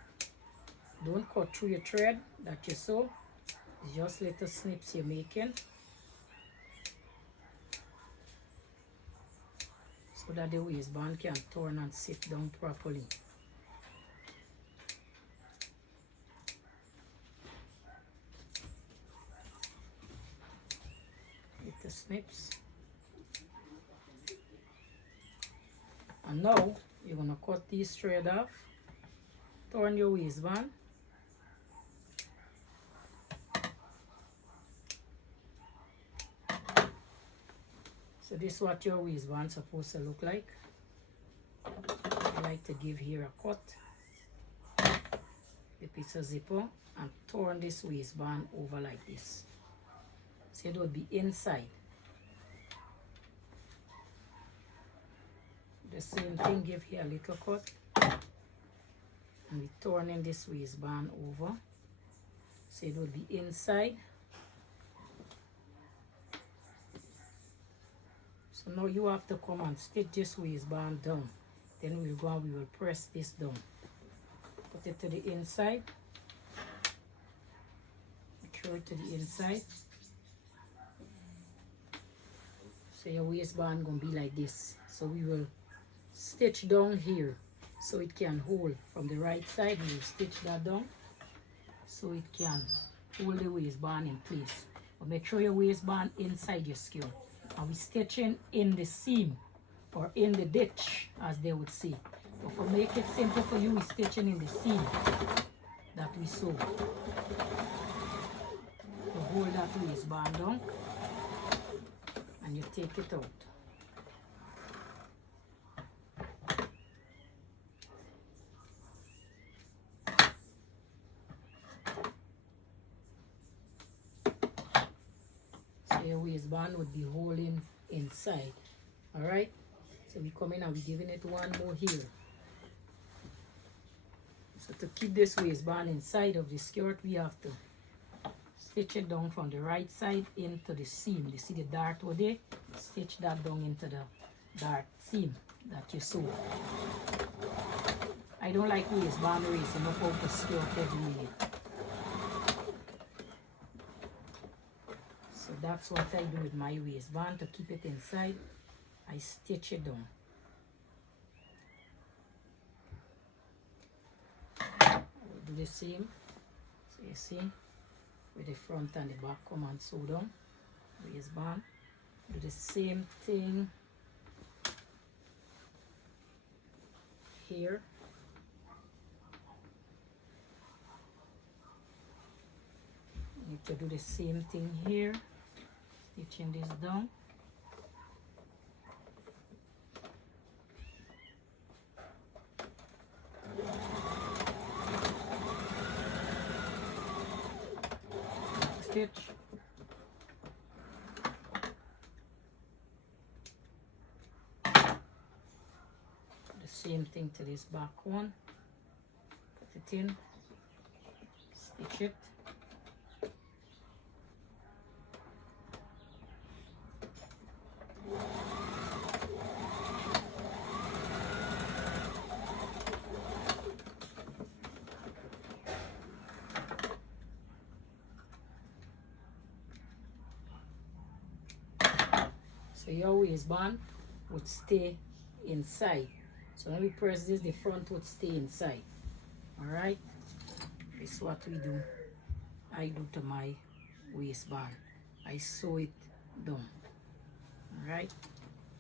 don't cut through your thread that you sew. It's just little snips you're making so that the waistband can turn and sit down properly. the snips. And now you're gonna cut these thread off, turn your waistband. So this is what your waistband supposed to look like. I like to give here a cut, the piece of zipper, and turn this waistband over like this. So it would be inside. The same thing, give here a little cut, and we turn in this waistband over. So it would be inside. So now you have to come and stitch this waistband down. Then we'll go and we will press this down. Put it to the inside. Throw it to the inside. So your waistband gonna be like this. So we will stitch down here so it can hold from the right side. We will stitch that down so it can hold the waistband in place. But make sure your waistband inside your skirt. And we stitching in the seam or in the ditch, as they would say. But for make it simple for you, we stitching in the seam that we sew. You hold that waistband down and you take it out. So your waistband would be holding inside. Alright? So we come in and we're giving it one more here. So to keep this waistband inside of the skirt, we have to stitch it down from the right side into the seam. You see the dart over there? Stitch that down into the dart seam that you sew. I don't like waistband raising up out the skirt everywhere. So that's what I do with my waistband. To keep it inside, I stitch it down. I'll do the same. So you see, with the front and the back, come and sew down. Waistband. Do the same thing here. Need to do the same thing here. Stitching this down. Stitch. The same thing to this back one. Put it in. Stitch it. So your waistband would stay inside. So when we press this, the front would stay inside. Alright? This is what we do. I do to my waistband. I sew it down. Alright?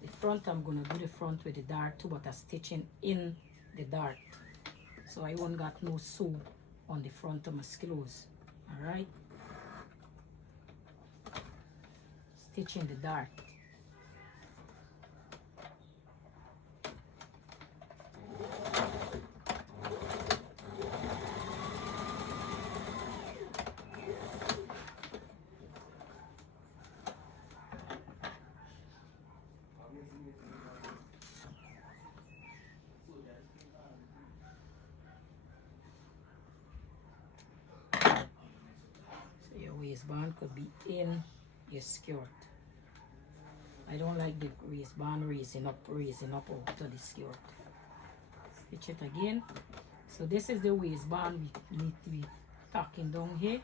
The front, I'm going to do the front with the dart too, but I'm stitching in the dart. So I won't got no sew on the front of my clothes. Alright? Stitching the dart. Waistband could be in your skirt. I don't like the waistband raising up out to the skirt. Stitch it again. So this is the waistband we need to be tucking down here.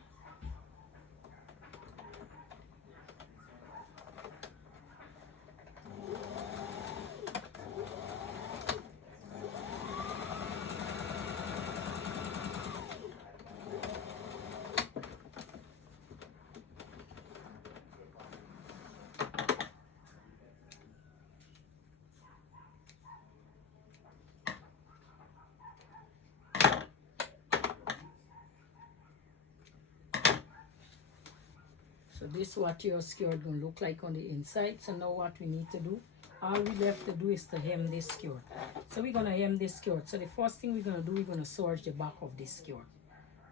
So this is what your skirt gonna look like on the inside. So now what we need to do, all we left to do is to hem this skirt. So we're gonna hem this skirt. So the first thing we're gonna do, we're gonna serge the back of this skirt.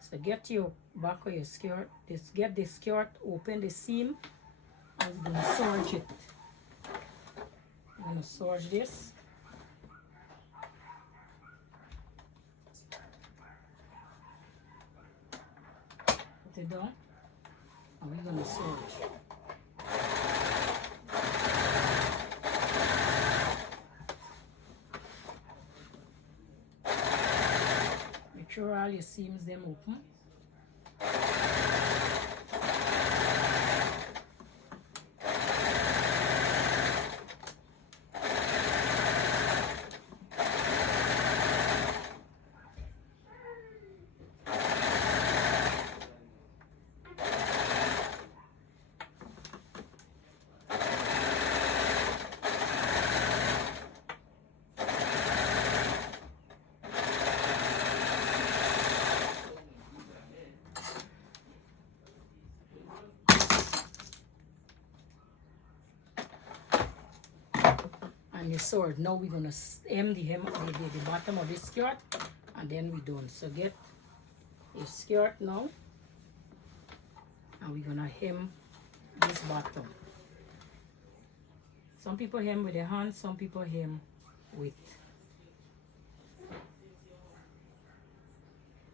So get your back of your skirt, get the skirt, open the seam, and we're gonna serge it. I'm gonna serge this. Put it down, and we're gonna serge. Make sure all your seams them open. And your sword. Now we're gonna hem the bottom of this skirt, and then we're done. So get a skirt now, and we're gonna hem this bottom. Some people hem with their hands, some people hem with.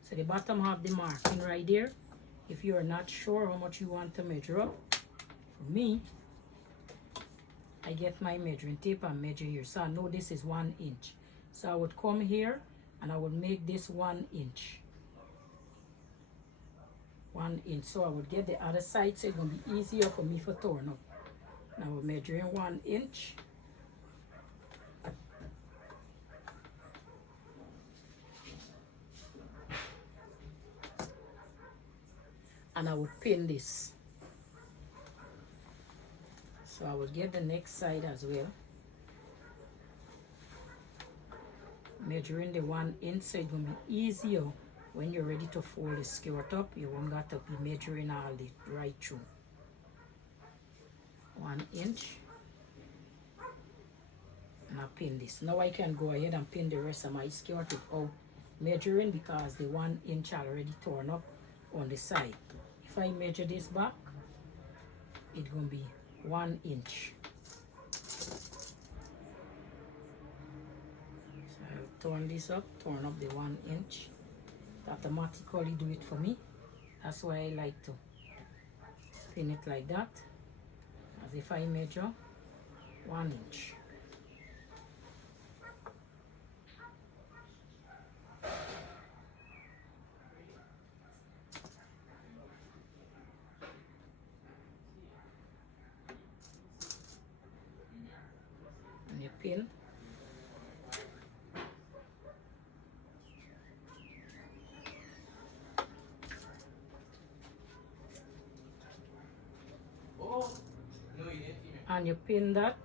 So the bottom have the marking right there. If you are not sure how much you want to measure up, for me, I get my measuring tape and measure here. So I know this is 1 inch. So I would come here and I would make this 1 inch. 1 inch. So I would get the other side, so it's going to be easier for me for turn up. Now we're measuring 1 inch. And I would pin this. So I will get the next side as well. Measuring the 1 inch, so it's going to be easier when you're ready to fold the skirt up. You won't got to be measuring all the right through. 1 inch. And I pin this. Now I can go ahead and pin the rest of my skirt without measuring, because the 1 inch already torn up on the side. If I measure this back, it's going to be 1 inch. So I'll turn this up, turn up the 1 inch. It automatically do it for me. That's why I like to pin it like that, as if I measure 1 inch. Pin. And you pin that.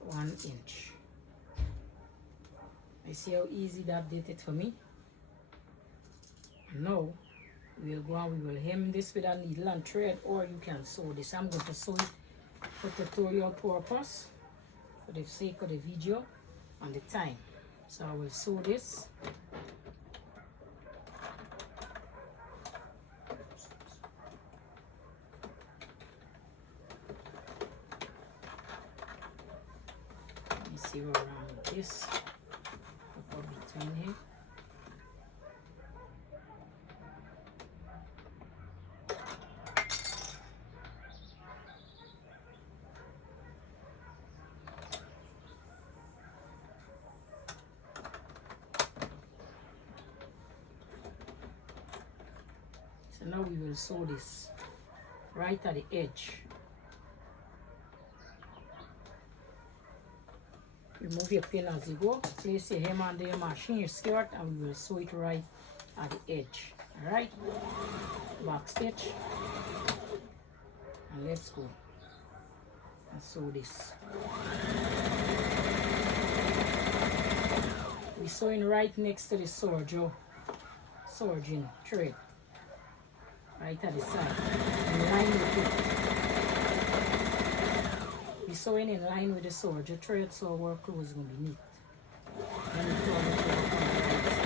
One inch. I see how easy that did it for me. Now we'll go and we will hem this with a needle and thread, or you can sew this. I'm going to sew it for tutorial purpose, for the sake of the video and the time. So I will sew this. Let me see where I'm with this. Put up between here. So now we will sew this right at the edge. Remove your pin as you go. Place your hem under your machine, your skirt, and we will sew it right at the edge. Alright? Back stitch. And let's go and sew this. We're sewing right next to the serging thread, right at the side, in line with it. We're sewing in line with the serger thread, so our clothes is going to be neat. Then we pull the thread on the right side.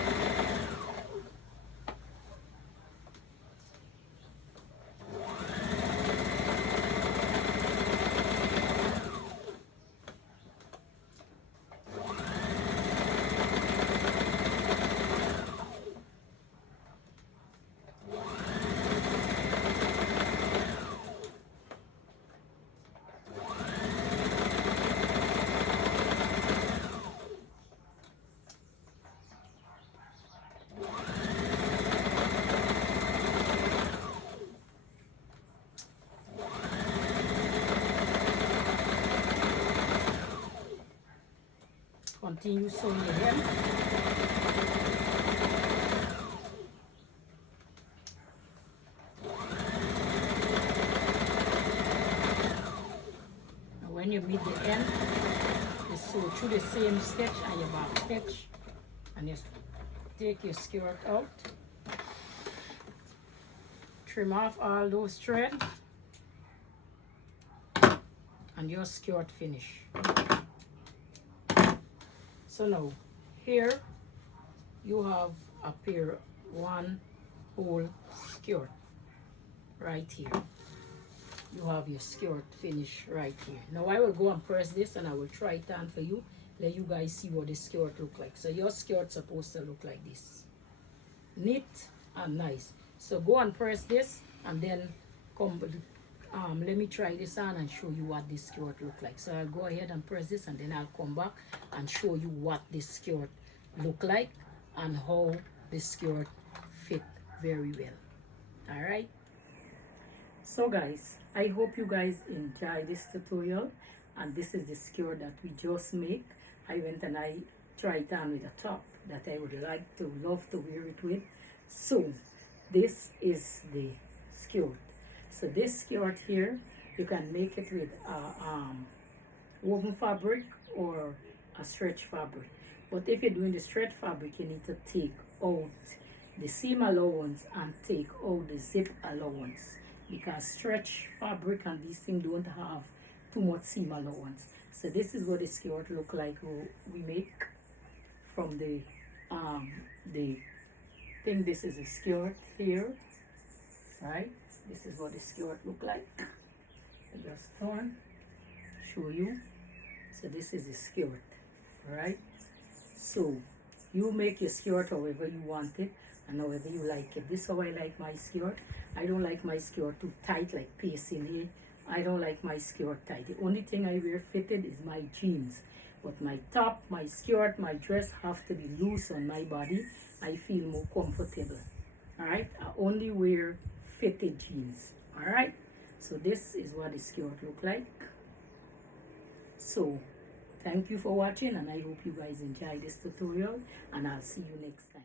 Continue sewing the hem. And when you meet the end, you sew through the same stitch and your back stitch, and you take your skirt out, trim off all those threads, and your skirt finish. So now, here you have a pair, one whole skirt right here. You have your skirt finish right here. Now I will go and press this and I will try it on for you. Let you guys see what the skirt look like. So your skirt's supposed to look like this. Neat and nice. So go and press this and then come, let me try this on and show you what this skirt look like. So I'll go ahead and press this and then I'll come back and show you what this skirt look like and how this skirt fit very well. All right. So guys, I hope you guys enjoy this tutorial, and this is the skirt that we just made. I went and I tried it on with a top that I would love to wear it with. So this is the skirt. So this skirt here, you can make it with woven fabric or a stretch fabric. But if you're doing the stretch fabric, you need to take out the seam allowance and take out the zip allowance, because stretch fabric and these things don't have too much seam allowance. So this is what the skirt look like we make from the thing. This is a skirt here, right? This is what the skirt look like. I just turn, show you. So this is the skirt, right? So you make your skirt however you want it and however you like it. This is how I like my skirt. I don't like my skirt too tight like pasting here. I don't like my skirt tight. The only thing I wear fitted is my jeans. But my top, my skirt, my dress have to be loose on my body. I feel more comfortable. Alright? I only wear fitted jeans. Alright? So this is what the skirt look like. So thank you for watching, and I hope you guys enjoy this tutorial, and I'll see you next time.